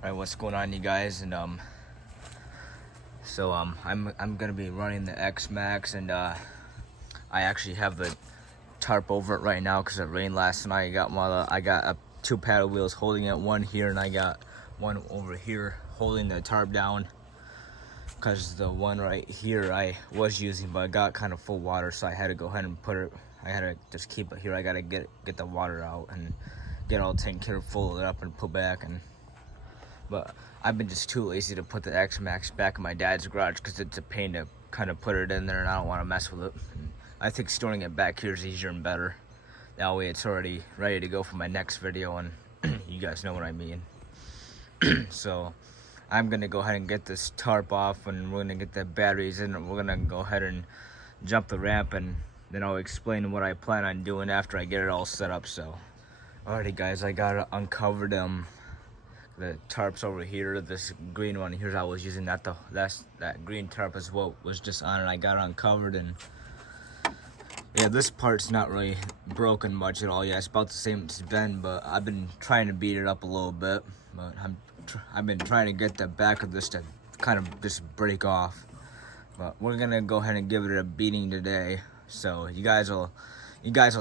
Alright, what's going on, you guys? And I'm gonna be running the xmaxx, and I actually have the tarp over it right now because it rained last night. I got two paddle wheels holding it, one here, and I got one over here holding the tarp down, because the one right here I was using, but it got kind of full water, so I had to go ahead and I had to just keep it here. I gotta get the water out and get all taken care of, full it up, and put back. But I've been just too lazy to put the xmaxx back in my dad's garage because it's a pain to kind of put it in there, and I don't want to mess with it. And I think storing it back here is easier and better. That way it's already ready to go for my next video, and you guys know what I mean. So I'm gonna go ahead and get this tarp off, and we're gonna get the batteries in, and we're gonna go ahead and jump the ramp, and then I'll explain what I plan on doing after I get it all set up. So alrighty guys, I got it uncovered. The tarp's over here. This green one here I was using, that green tarp is what was just on it. I got it uncovered, and yeah, this part's not really broken much at all. Yeah, it's about the same it's been, but I've been trying to beat it up a little bit. But I've been trying to get the back of this to kind of just break off. But we're gonna go ahead and give it a beating today. So you guys will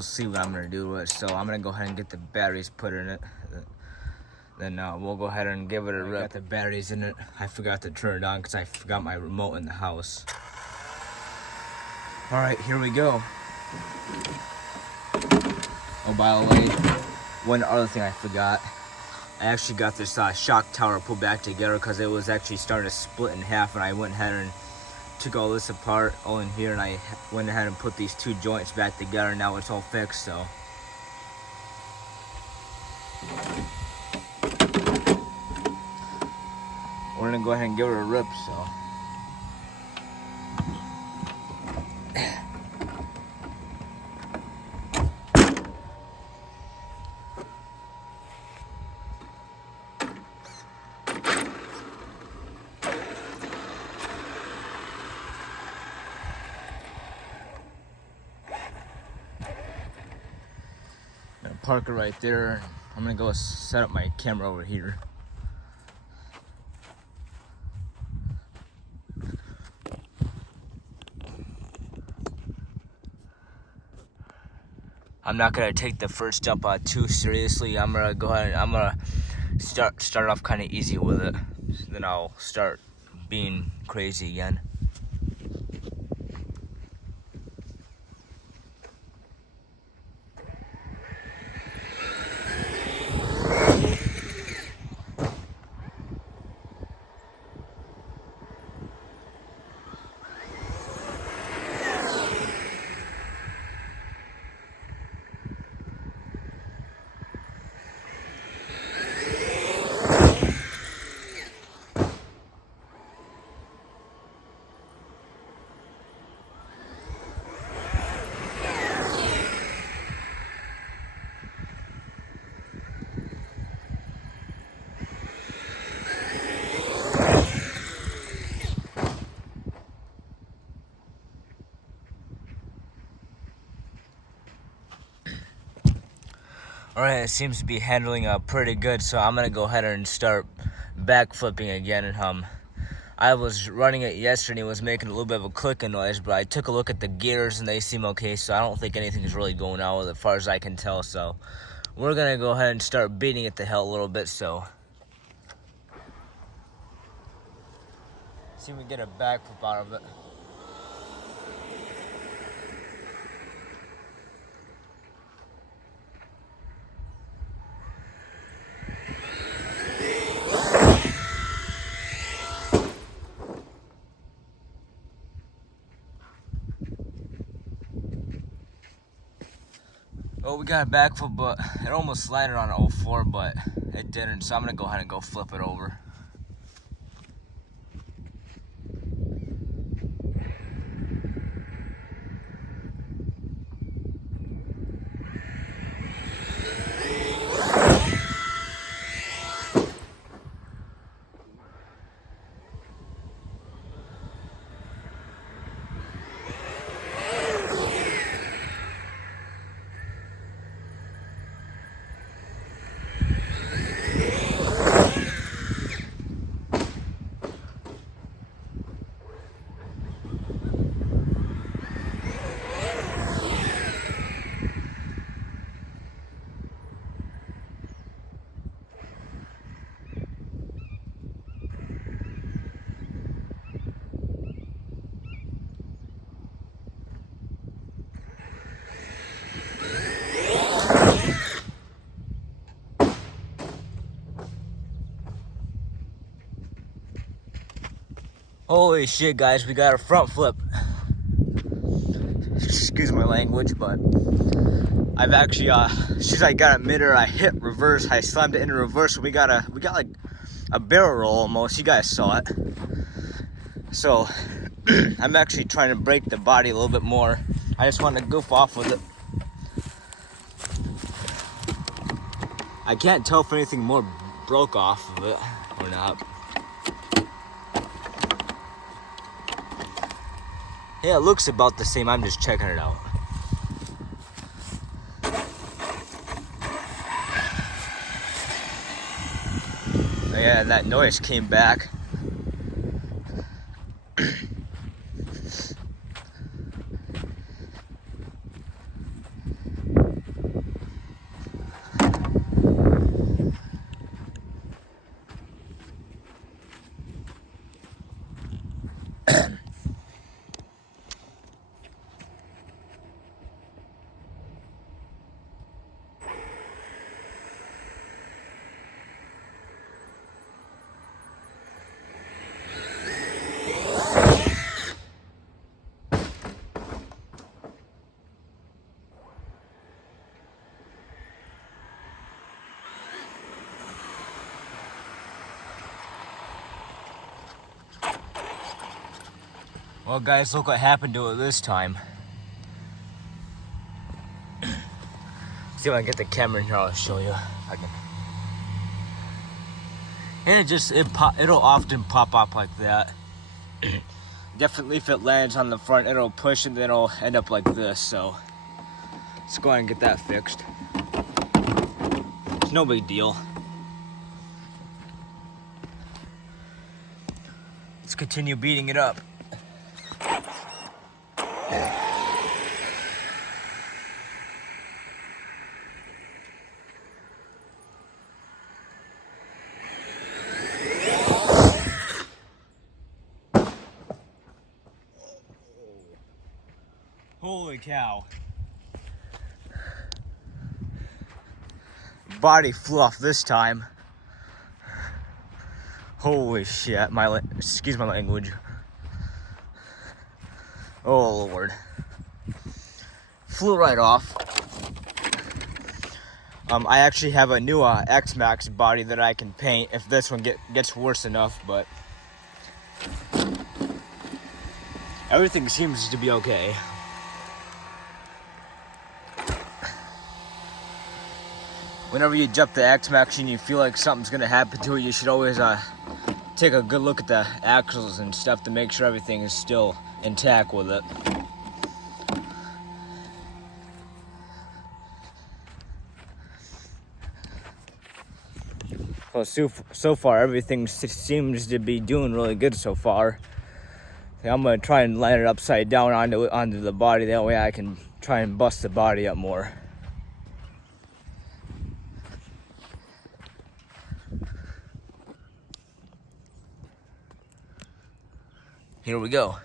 see what I'm gonna do with it. So I'm gonna go ahead and get the batteries put in it. Then we'll go ahead and give it a rip. Got the batteries in it. I forgot to turn it on because I forgot my remote in the house. All right, here we go. Oh, by the way, one other thing I forgot. I actually got this shock tower put back together because it was actually starting to split in half, and I went ahead and took all this apart, all in here, and I went ahead and put these two joints back together. Now it's all fixed, so. We're gonna go ahead and give it a rip, so. I'm gonna park it right there. I'm gonna go set up my camera over here. I'm not gonna take the first jump too seriously. I'm gonna go ahead and I'm gonna start off kind of easy with it. Then I'll start being crazy again. Alright, it seems to be handling pretty good, so I'm gonna go ahead and start backflipping again. And I was running it yesterday, and it was making a little bit of a clicking noise, but I took a look at the gears and they seem okay, so I don't think anything is really going on with it as far as I can tell. So we're gonna go ahead and start beating it to hell a little bit. So see if we can get a backflip out of it. Well, we got a backflip, but it almost landed on 04, but it didn't. So I'm gonna go ahead and go flip it over. Holy shit, guys, we got a front flip. Excuse my language, but I've actually, as soon as I got it mid-air, I hit reverse. I slammed it into reverse. So we got like a barrel roll almost. You guys saw it. So I'm actually trying to break the body a little bit more. I just want to goof off with it. I can't tell if anything more broke off of it or not. Yeah, it looks about the same. I'm just checking it out. Yeah, that noise came back. Well, guys, look what happened to it this time. See if I can get the camera in here. I'll show you. I can. And it'll often pop up like that. Definitely, if it lands on the front, it'll push and then it'll end up like this. So let's go ahead and get that fixed. It's no big deal. Let's continue beating it up. Holy cow. Body flew off this time. Holy shit, excuse my language. Oh Lord. Flew right off. I actually have a new xmaxx body that I can paint if this one gets worse enough, but everything seems to be okay. Whenever you jump the xmaxx and you feel like something's gonna happen to it, you should always take a good look at the axles and stuff to make sure everything is still intact with it. Well, so far everything seems to be doing really good so far. I'm gonna try and line it upside down onto the body. That way I can try and bust the body up more. Here we go.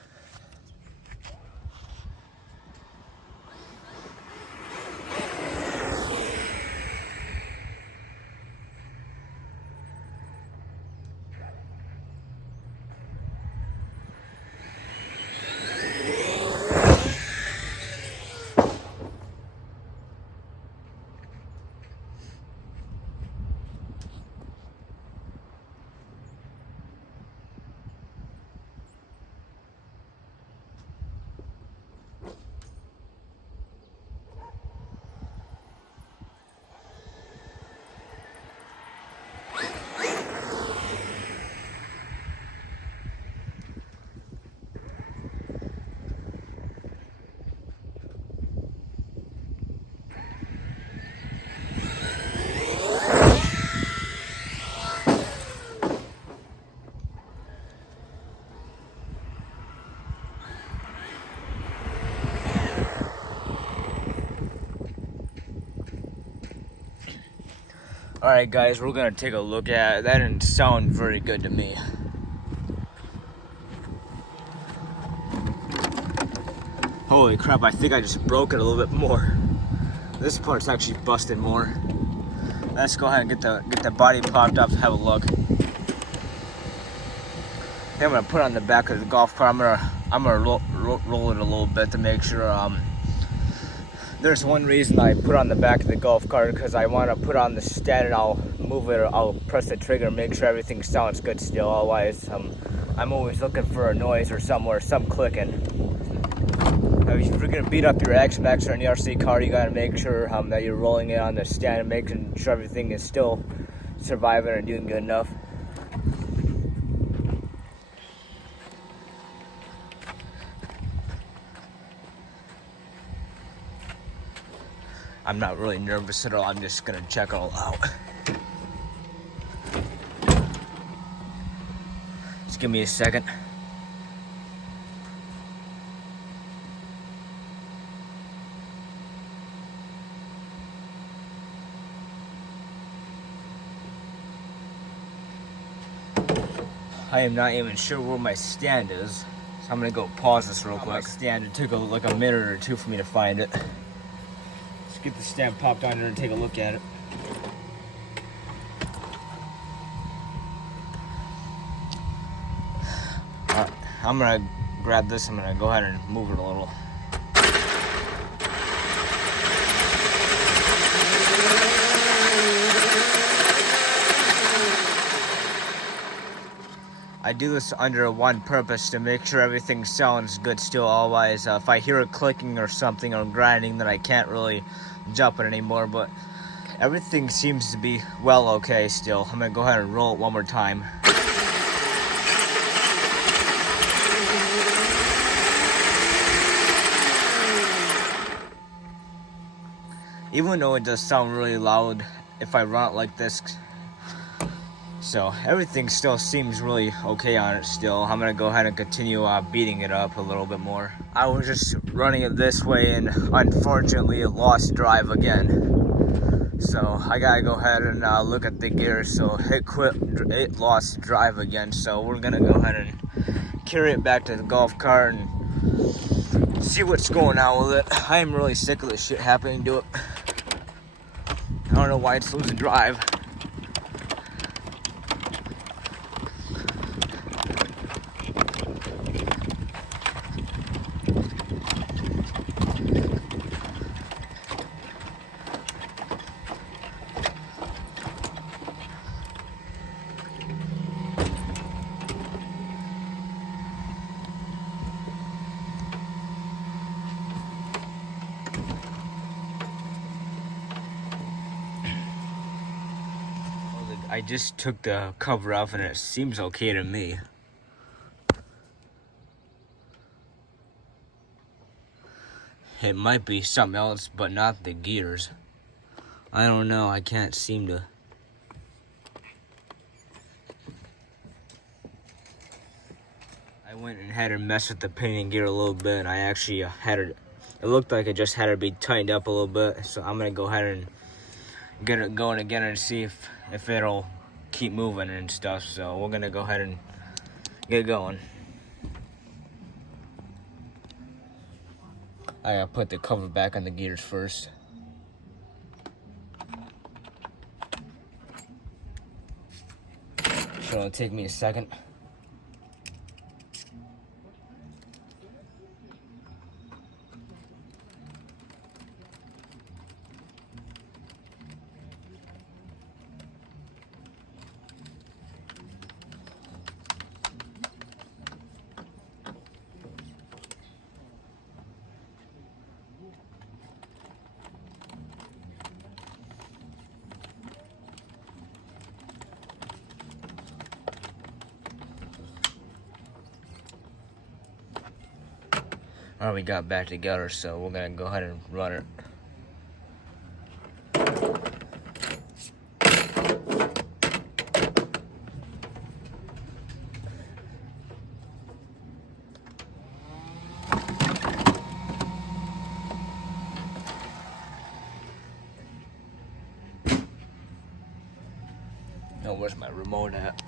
Alright guys, we're gonna take a look at it. That didn't sound very good to me. Holy crap, I think I just broke it a little bit more. This part's actually busted more. Let's go ahead and get the body popped up, have a look. I'm gonna put it on the back of the golf cart. I'm gonna roll it a little bit to make sure. There's one reason I put it on the back of the golf cart, because I want to put it on the stand and I'll move it, or I'll press the trigger and make sure everything sounds good still. Otherwise, I'm always looking for a noise or some clicking. If you're gonna beat up your xmaxx or an ERC car, you gotta make sure that you're rolling it on the stand and making sure everything is still surviving and doing good enough. I'm not really nervous at all. I'm just gonna check it all out. Just give me a second. I am not even sure where my stand is, so I'm gonna go pause this real quick. My stand, it took like a minute or two for me to find it. Let's get the stand popped on there and take a look at it. Alright, I'm gonna grab this. I'm gonna go ahead and move it a little. I do this under one purpose, to make sure everything sounds good still. Otherwise, if I hear it clicking or something or grinding, then I can't really jump it anymore. But everything seems to be well okay still. I'm gonna go ahead and roll it one more time. Even though it does sound really loud if I run it like this. So everything still seems really okay on it still. I'm gonna go ahead and continue beating it up a little bit more. I was just running it this way, and unfortunately it lost drive again. So I gotta go ahead and look at the gears. So it lost drive again. So we're gonna go ahead and carry it back to the golf cart and see what's going on with it. I am really sick of this shit happening to it. I don't know why it's losing drive. I just took the cover off and it seems okay to me. It might be something else, but not the gears. I don't know, I can't seem to. I went and had her mess with the pinion gear a little bit. I actually had it looked like it just had to be tightened up a little bit. So I'm gonna go ahead and get it going again and see if it'll keep moving and stuff. So we're gonna go ahead and get going. I gotta put the cover back on the gears first. So it'll take me a second. Alright, we got back together, so we're gonna go ahead and run it. Oh, where's my remote at?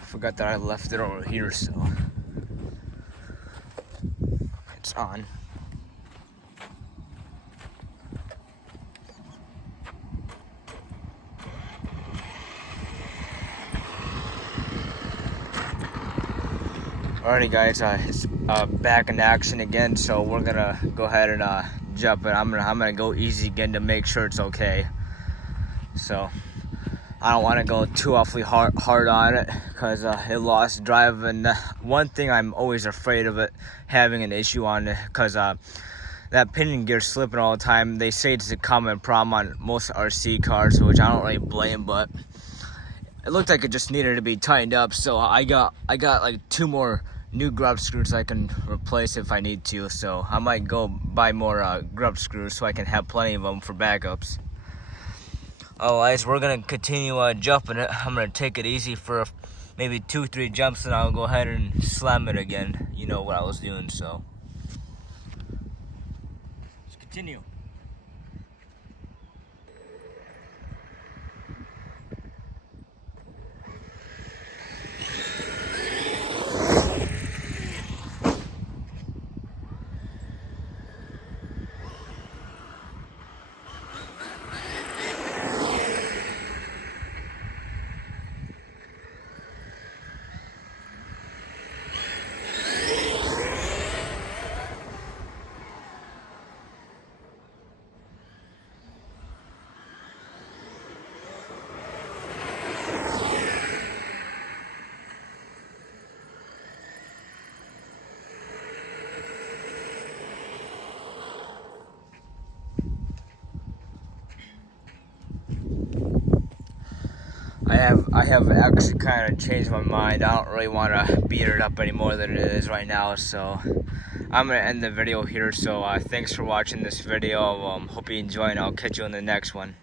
Forgot that I left it over here, so it's on. Alrighty guys, it's back in action again, so we're gonna go ahead and jump it. I'm gonna go easy again to make sure it's okay. So I don't want to go too awfully hard on it because it lost drive. And one thing I'm always afraid of it having an issue on it, because that pinion gear slipping all the time. They say it's a common problem on most RC cars, which I don't really blame, but it looked like it just needed to be tightened up. So I got like 2 more new grub screws I can replace if I need to. So I might go buy more grub screws so I can have plenty of them for backups. Otherwise, we're gonna continue jumping it. I'm gonna take it easy for maybe 2-3 jumps, and I'll go ahead and slam it again. You know what I was doing, so let's continue. I have actually kind of changed my mind. I don't really want to beat it up any more than it is right now, so I'm gonna end the video here. So thanks for watching this video. Hope you enjoy, and I'll catch you in the next one.